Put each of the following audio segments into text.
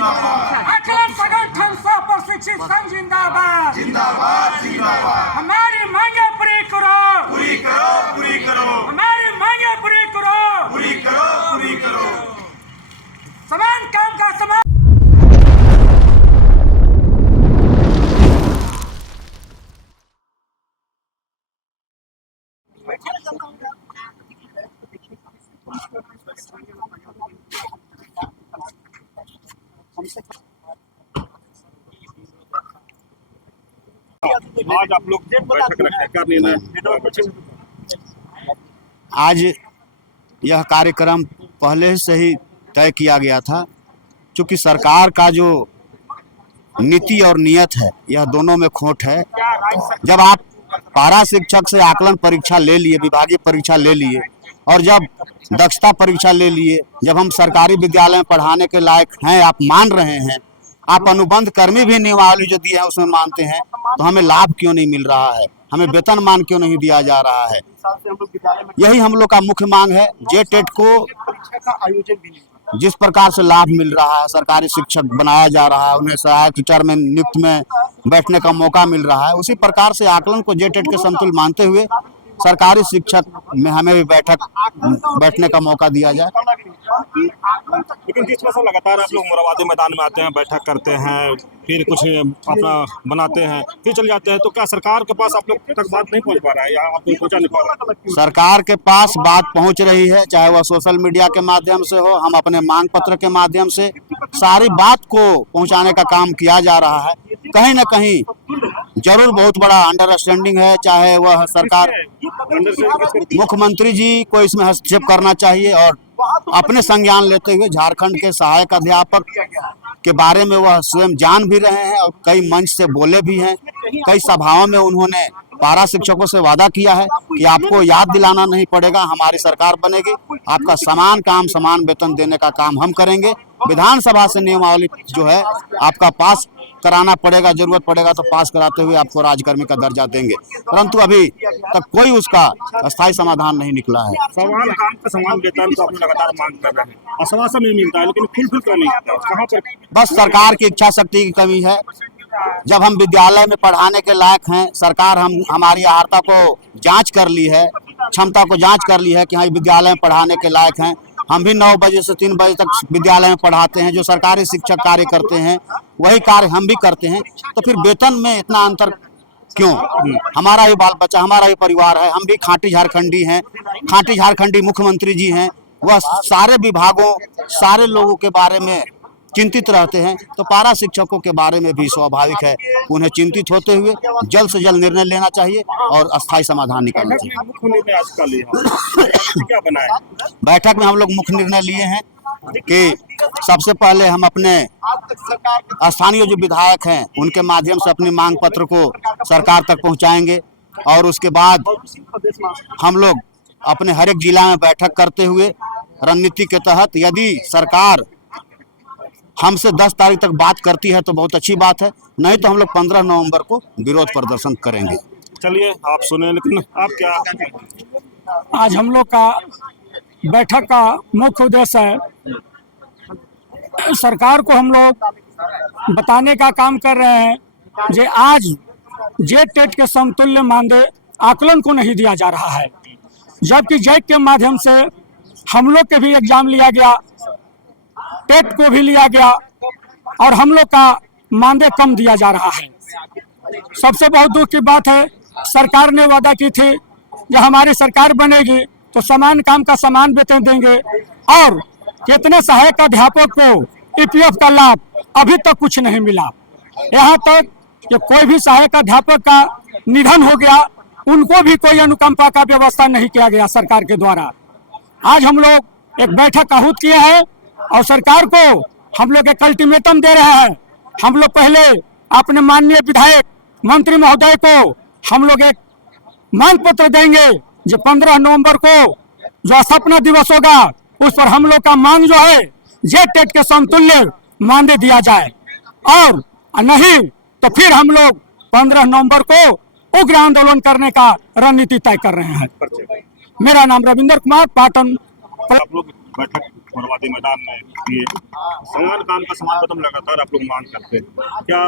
आकलन संगठन 100% संघ जिंदाबाद जिंदाबाद जिंदाबाद। हमारी मांगे पूरी करो, पूरी करो, पूरी करो, हमारी मांगे पूरी करो, पूरी करो, पूरी करो। समान काम का समान। आज आप लोग बैठक रखे, क्या निर्णय? आज यह कार्यक्रम पहले से ही तय किया गया था, क्योंकि सरकार का जो नीति और नियत है यह दोनों में खोट है। जब आप पारा शिक्षक से आकलन परीक्षा ले लिए, विभागीय परीक्षा ले लिए और जब दक्षता परीक्षा ले लिए, जब हम सरकारी विद्यालय में पढ़ाने के लायक हैं, आप मान रहे हैं, आप अनुबंध कर्मी भी नियमावली जो दी है उसमें मानते हैं, तो हमें लाभ क्यों नहीं मिल रहा है, हमें वेतन मान क्यों नहीं दिया जा रहा है? यही हम लोग का मुख्य मांग है। जेटेट को जिस प्रकार से लाभ मिल रहा है, सरकारी शिक्षक बनाया जा रहा है, उन्हें सहायक टीचर में नियुक्त में बैठने का मौका मिल रहा है, उसी प्रकार से आकलन को जेटेट के समतुल्य मानते हुए सरकारी शिक्षक में हमें भी बैठने का मौका दिया जाए। लेकिन जिस तरह से लगातार आप लोग मोराबादी मैदान में आते हैं, बैठक करते हैं, फिर कुछ अपना बनाते हैं, फिर चले जाते हैं, तो क्या सरकार के पास आप लोग तक बात नहीं पहुंच पा रहा है या आप लोग पहुंचा नहीं पा रहा है? सरकार के पास बात पहुंच रही है, चाहे वह सोशल मीडिया के माध्यम से हो, हम अपने मांग पत्र के माध्यम से सारी बात को पहुंचाने का काम किया जा रहा है। कहीं न कहीं जरूर बहुत बड़ा अंडरस्टैंडिंग है, चाहे वह सरकार मुख्यमंत्री जी को इसमें हस्तक्षेप करना चाहिए और अपने संज्ञान लेते हुए झारखंड के सहायक अध्यापक के बारे में वह स्वयं जान भी रहे हैं और कई मंच से बोले भी हैं। कई सभाओं में उन्होंने पारा शिक्षकों से वादा किया है कि आपको याद दिलाना नहीं पड़ेगा, हमारी सरकार बनेगी, आपका समान काम समान वेतन देने का काम हम करेंगे। विधानसभा से नियमावली जो है आपका पास कराना पड़ेगा, जरूरत पड़ेगा तो पास कराते हुए आपको राजकर्मी का दर्जा देंगे, परंतु अभी तक कोई उसका अस्थायी समाधान नहीं निकला है। समान काम का समान वेतन तो अपने लगातार मांग कर रहे हैं, आश्वासन नहीं मिलता है, लेकिन फुलफिल क्यों नहीं होता? कहाँ पर? बस सरकार की इच्छा शक्ति की कमी है। जब हम विद्यालय में पढ़ाने के लायक हैं, सरकार हमारी अर्हता को जांच कर ली है, क्षमता को जांच कर ली है कि हाँ विद्यालय में पढ़ाने के लायक हैं। हम भी 9 बजे से 3 बजे तक विद्यालय में पढ़ाते हैं, जो सरकारी शिक्षक कार्य करते हैं वही कार्य हम भी करते हैं, तो फिर वेतन में इतना अंतर क्यों? हमारा ही बाल बच्चा, हमारा ही परिवार है, हम भी खांटी झारखंडी हैं, खांटी झारखंडी मुख्यमंत्री जी हैं, वह सारे विभागों सारे लोगों के बारे में चिंतित रहते हैं, तो पारा शिक्षकों के बारे में भी स्वाभाविक है उन्हें चिंतित होते हुए जल्द से जल्द निर्णय लेना चाहिए और अस्थायी समाधान निकालना चाहिए। बैठक में हम लोग मुख्य निर्णय लिए हैं कि सबसे पहले हम अपने स्थानीय जो विधायक हैं उनके माध्यम से अपनी मांग पत्र को सरकार तक पहुंचाएंगे और उसके बाद हम लोग अपने हर एक जिला में बैठक करते हुए रणनीति के तहत यदि सरकार हमसे 10 तारीख तक बात करती है तो बहुत अच्छी बात है, नहीं तो हम लोग 15 नवंबर को विरोध प्रदर्शन करेंगे। चलिए आप सुने, लेकिन आप क्या? आज हम लोग का बैठक का मुख्य उद्देश्य है, सरकार को हम लोग बताने का काम कर रहे हैं कि आज जेटेट के समतुल्य मानदेय आकलन को नहीं दिया जा रहा है, जबकि जेट के माध्यम से हम लोग के भी एग्जाम लिया गया, टेट को भी लिया गया और हम लोग का मानदेय कम दिया जा रहा है। सबसे बहुत दुख की बात है, सरकार ने वादा की थी जब हमारी सरकार बनेगी तो समान काम का समान वेतन देंगे और कितने सहायक अध्यापक को ईपीएफ का लाभ अभी तक कुछ नहीं मिला। यहाँ तक कि कोई भी सहायक अध्यापक का निधन हो गया, उनको भी कोई अनुकंपा का व्यवस्था नहीं किया गया सरकार के द्वारा। आज हम लोग एक बैठक आहूत किए हैं और सरकार को हम लोग एक अल्टीमेटम दे रहे हैं। हम लोग पहले अपने माननीय विधायक मंत्री महोदय को हम लोग एक मांग पत्र देंगे जो 15 नवंबर को जो स्थापना दिवस होगा उस पर हम लोग का मांग जो है जेटेट के समतुल्य मानदेय दिया जाए, और नहीं तो फिर हम लोग 15 नवंबर को उग्र आंदोलन करने का रणनीति तय कर रहे हैं। मेरा नाम रविंद्र कुमार, पाटन। आप लोग बैठक मोरवादी मैदान में ये समान काम का समान वेतन लगातार आप लोग मांग करते हैं, क्या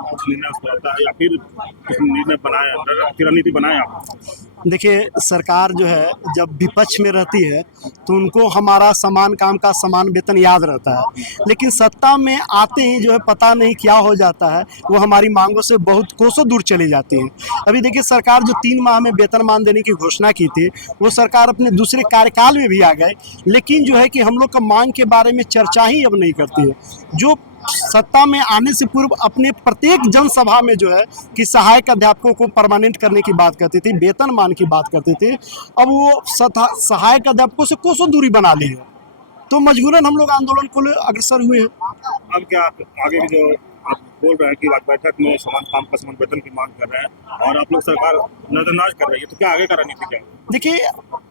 कुछ निर्णय उस पर आता है या फिर कुछ निर्णय बनाए, रणनीति बनाए आप? देखिए, सरकार जो है जब विपक्ष में रहती है तो उनको हमारा समान काम का समान वेतन याद रहता है, लेकिन सत्ता में आते ही जो है पता नहीं क्या हो जाता है, वो हमारी मांगों से बहुत कोसों दूर चली जाती है। अभी देखिए, सरकार जो 3 माह में वेतनमान देने की घोषणा की थी, वो सरकार अपने दूसरे कार्यकाल में भी आ गए, लेकिन जो है कि हम लोग का मांग के बारे में चर्चा ही अब नहीं करती है। जो सत्ता में आने से पूर्व अपने प्रत्येक जनसभा में जो है कि सहायक अध्यापकों को परमानेंट करने की बात करती थी, वेतनमान की बात करती थी, अब वो सहायक अध्यापकों से कोसों दूरी बना ली है, तो मजबूरन हम लोग आंदोलन को अग्रसर हुए हैं। अब क्या आगे की जो आप बोल रहे हैं कि आज बैठक में समान काम का समान वेतन की मांग कर रहे हैं और आप लोग सरकार नजरअंदाज कर रही है, तो क्या आगे का रणनीति क्या है? देखिए,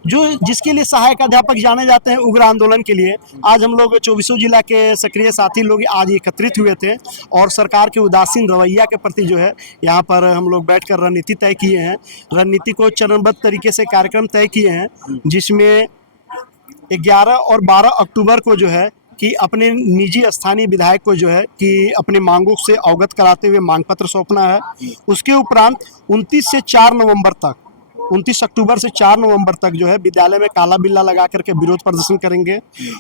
जो जिसके लिए सहायक अध्यापक जाने जाते हैं उग्र आंदोलन के लिए, आज हम लोग 24 जिला के सक्रिय साथी लोग आज एकत्रित हुए थे और सरकार के उदासीन रवैया के प्रति जो है यहाँ पर हम लोग बैठकर रणनीति तय किए हैं। रणनीति को चरणबद्ध तरीके से कार्यक्रम तय किए हैं, जिसमें 11 और 12 अक्टूबर को जो है कि अपने निजी स्थानीय विधायक को जो है कि अपने मांगों से अवगत कराते हुए मांग पत्र सौंपना है। उसके उपरांत 29 से 4 नवंबर तक, 29 अक्टूबर से 4 नवंबर तक जो है विद्यालय में काला बिल्ला लगा करके विरोध प्रदर्शन करेंगे।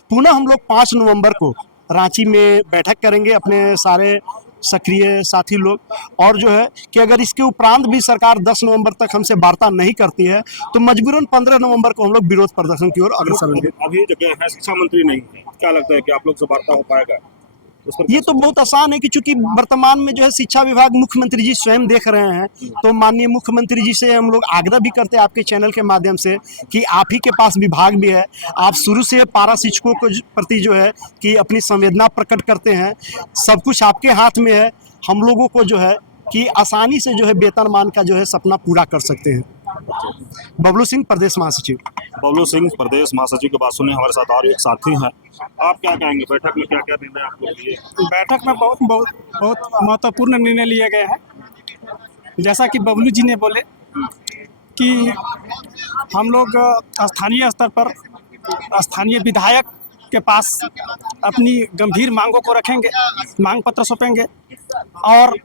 पुनः हम लोग 5 नवंबर को रांची में बैठक करेंगे अपने सारे सक्रिय साथी लोग, और जो है कि अगर इसके उपरांत भी सरकार 10 नवंबर तक हमसे वार्ता नहीं करती है तो मजबूरन 15 नवंबर को हम लोग विरोध प्रदर्शन की ओर अग्रसर होंगे। अभी जगह है शिक्षा मंत्री नहीं है, क्या लगता है कि आप लोग से वार्ता हो पाएगा? ये तो बहुत आसान है कि चूंकि वर्तमान में जो है शिक्षा विभाग मुख्यमंत्री जी स्वयं देख रहे हैं, तो माननीय मुख्यमंत्री जी से हम लोग आग्रह भी करते हैं आपके चैनल के माध्यम से कि आप ही के पास विभाग भी है, आप शुरू से पारा शिक्षकों के प्रति जो है कि अपनी संवेदना प्रकट करते हैं, सब कुछ आपके हाथ में है। हम लोगों को जो है कि आसानी से जो है वेतनमान का जो है सपना पूरा कर सकते हैं। बबलू सिंह, प्रदेश महासचिव। बबलू सिंह, प्रदेश महासचिव की बात सुने। हमारे साथ और एक साथी हैं, आप क्या कहेंगे, बैठक में क्या क्या निर्णय आप लोग लिए? बैठक में बहुत महत्वपूर्ण निर्णय लिए गए हैं। जैसा कि बबलू जी ने बोले कि हम लोग स्थानीय स्तर पर स्थानीय विधायक के पास अपनी गंभीर मांगों को रखेंगे, मांग पत्र सौंपेंगे, और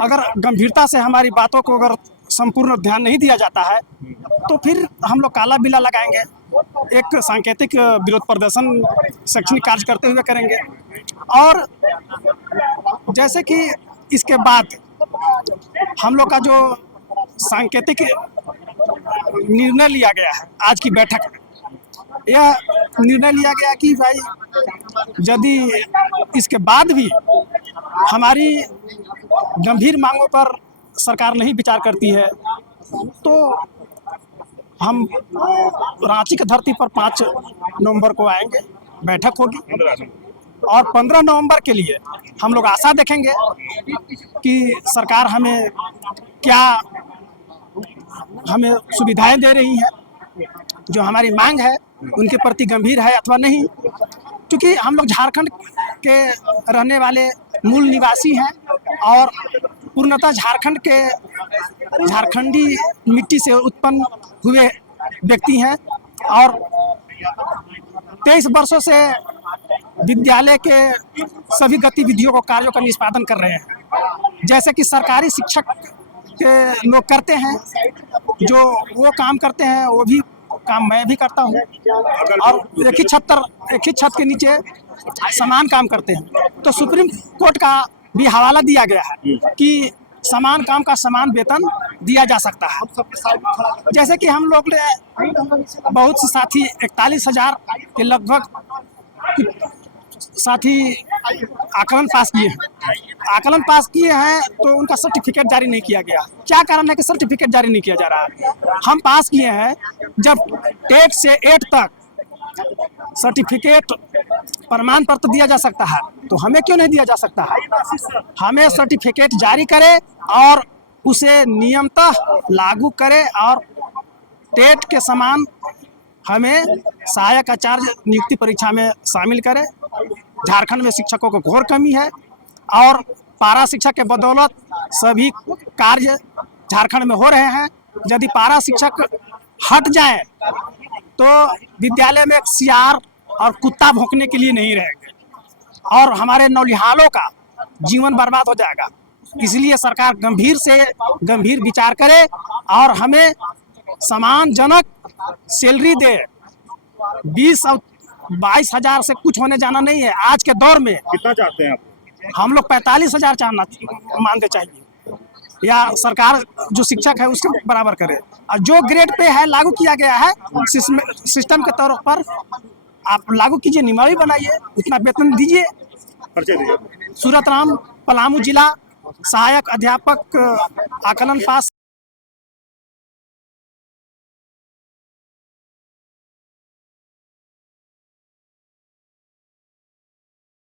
अगर गंभीरता से हमारी बातों को अगर संपूर्ण ध्यान नहीं दिया जाता है तो फिर हम लोग काला बिल्ला लगाएंगे, एक सांकेतिक विरोध प्रदर्शन शैक्षणिक कार्य करते हुए करेंगे। और जैसे कि इसके बाद हम लोग का जो सांकेतिक निर्णय लिया गया है आज की बैठक में, यह निर्णय लिया गया कि भाई यदि इसके बाद भी हमारी गंभीर मांगों पर सरकार नहीं विचार करती है तो हम रांची की धरती पर 5 नवंबर को आएंगे, बैठक होगी, और 15 नवंबर के लिए हम लोग आशा देखेंगे कि सरकार हमें क्या हमें सुविधाएं दे रही है, जो हमारी मांग है उनके प्रति गंभीर है अथवा नहीं। क्योंकि हम लोग झारखंड के रहने वाले मूल निवासी हैं और पूर्णतः झारखंडी मिट्टी से उत्पन्न हुए व्यक्ति हैं, और 23 वर्षों से विद्यालय के सभी गतिविधियों को कार्यों का निष्पादन कर रहे हैं। जैसे कि सरकारी शिक्षक के लोग करते हैं, जो वो काम करते हैं वो भी काम मैं भी करता हूँ, और एक ही छत के नीचे समान काम करते हैं। तो सुप्रीम कोर्ट का भी हवाला दिया गया है कि समान काम का समान वेतन दिया जा सकता है। जैसे कि हम लोग ने बहुत से साथी 41,000 के लगभग साथी आकलन पास किए हैं तो उनका सर्टिफिकेट जारी नहीं किया गया। क्या कारण है कि सर्टिफिकेट जारी नहीं किया जा रहा है? हम पास किए हैं, जब टेट से 8 तक सर्टिफिकेट प्रमाण पत्र दिया जा सकता है तो हमें क्यों नहीं दिया जा सकता है? हमें सर्टिफिकेट जारी करे और उसे नियमतः लागू करे, और टेट के समान हमें सहायक आचार्य नियुक्ति परीक्षा में शामिल करे। झारखंड में शिक्षकों को घोर कमी है और पारा शिक्षक के बदौलत सभी कार्य झारखंड में हो रहे हैं। यदि पारा शिक्षक हट जाए तो विद्यालय में एक CR और कुत्ता भौंकने के लिए नहीं रहेंगे और हमारे नौलिहालों का जीवन बर्बाद हो जाएगा। इसलिए सरकार गंभीर विचार करे और हमें सम्मानजनक सैलरी दे। 20 और 22 हजार से कुछ होने जाना नहीं है आज के दौर में। कितना चाहते हैं आप? हम लोग 45,000 मानते चाहिए, या सरकार जो शिक्षक है उसके बराबर करे। और जो ग्रेड पे है लागू किया गया है सिस्टम के तौर पर आप लागू कीजिए, नियमावली बनाइए, उतना वेतन दीजिए। परिचय दीजिए। सूरत राम, पलामू जिला, सहायक अध्यापक, आकलन पास।